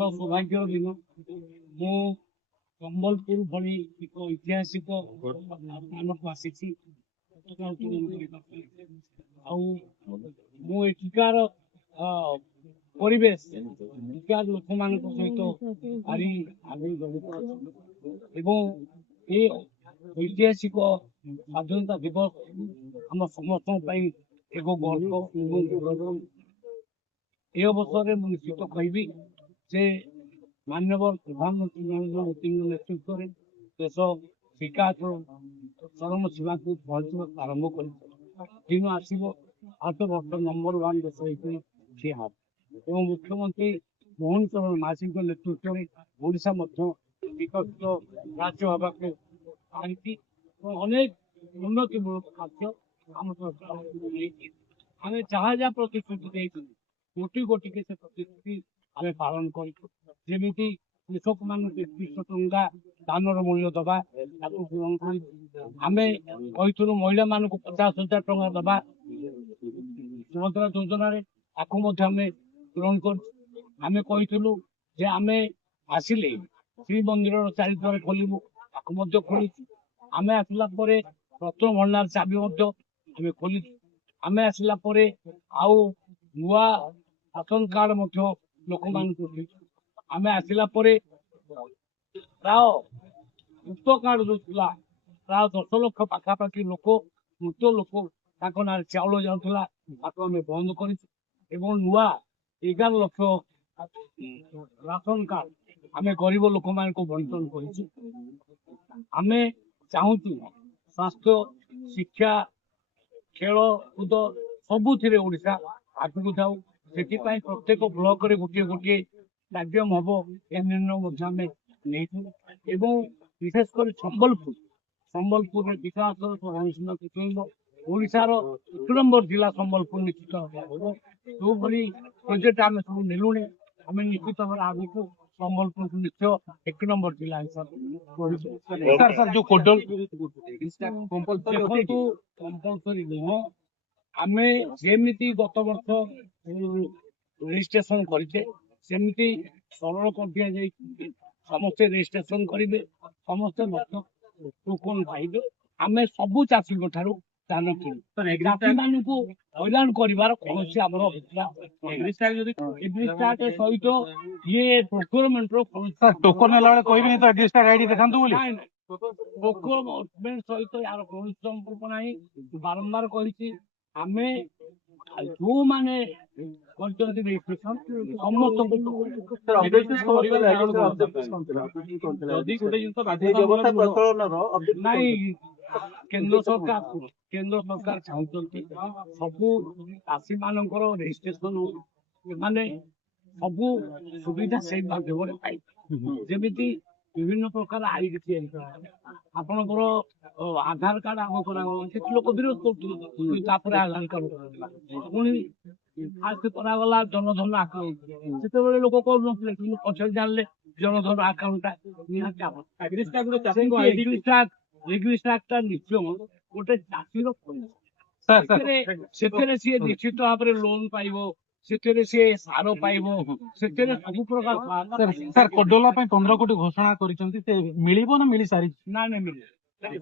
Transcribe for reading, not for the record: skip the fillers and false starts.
बड़ सौभाग्य दिन मु संबलपुर भली एक ऐतिहासिक स्थान को आसी एठिकार परिवेश एठिकार लोक मान सहित भारी आगे जड़ित ये ऐतिहासिक स्वाधीनता दिवस आम समस्त एक गर्व ये अवसर में निश्चित कहि जे माननीय प्रधानमंत्री नरेंद्र मोदी नेतृत्व में देश विकास चरम सीमा को पहुंच आरंभ कर दिन आसब भारत वर्ष नंबर 1 देश एवं मुख्यमंत्री मोहन चरण माझी नेतृत्व में ओडिशा विकसित राज्य हवा को अनेक उन्नतिमूलक कार्य आम सरकार आम जहाँ जहाँ प्रतिश्रुति कोटि कोटि के प्रतिश्रुति आम पालन करमी कृषक मान 3100 टंका धानर मूल्य दबा पूरण आम कही महिला मान 50,000 टंका दबा सुभद्रा योजन पूरण कर कही आम आसिले श्रीमंदिर चारिद्वार खोलू खोली आम आसला रत्न भंडार चाबी आम खोली आम आसला आउ नुआ राशन कार्ड लोक मान आम आसला प्राय मृत कार्ड जो प्राय 10 लाख पाखापाखि लोक मृत लोक ना चाउल जाऊला आम बंद कर नुआ 11 लाख राशन कार्ड आम गरीब लोक मान बंटन कर चाहूँ स्वास्थ्य शिक्षा खेल कूद सबुथिरे ओडिशा आगू जाऊ से प्रत्येक ब्लॉक रे गोटे गोटे स्टाडियम हम ए निर्णय विशेषकर संबलपुर विकास ओडिशार 1 नंबर जिला संबलपुर निश्चित जो भाई प्रोजेक्ट आम सब नेलुणे आम निश्चित भाव आगू संबलपुर निश्चय 1 नंबर जिला हिसाब जो कोडल कंपलसरी नुह आम जमी गत वर्ष रजिस्ट्रेशन करे सरल कर दि जाए समस्ते रजिस्ट्रेशन करेंगे समस्ते टोकन पाइबे आम सबू चाषी धान किणु मान हैरान कर कौन सहित ये प्रोक्योरमेंट टोकन कहबे तो एग्रीस्टार आईडी देखा प्रोक्योरमेंट सहित यार कौन संपर्क ना बारंबार कही आम जो मैंने केंद्र सरकार चाहते सबू चाषी मान रजिस्ट्रेशन माने सबू सुविधा से माध्यम जमी विभिन्न प्रकार आईडी आपणकर आधार कार्ड आग कर लोक विरोध कर आधार कार्ड पुणी फास्ट करागला जनधन आकाउंट से लोक कर पछे जानले जनधन आकाउंट निश्चय गोटे चाषी सी निश्चित भाव लोन पाइब से सार पाइब से सब प्रकार सर कोडोला 15 कोटी घोषणा कर मिल ना मिल सारी ना मिले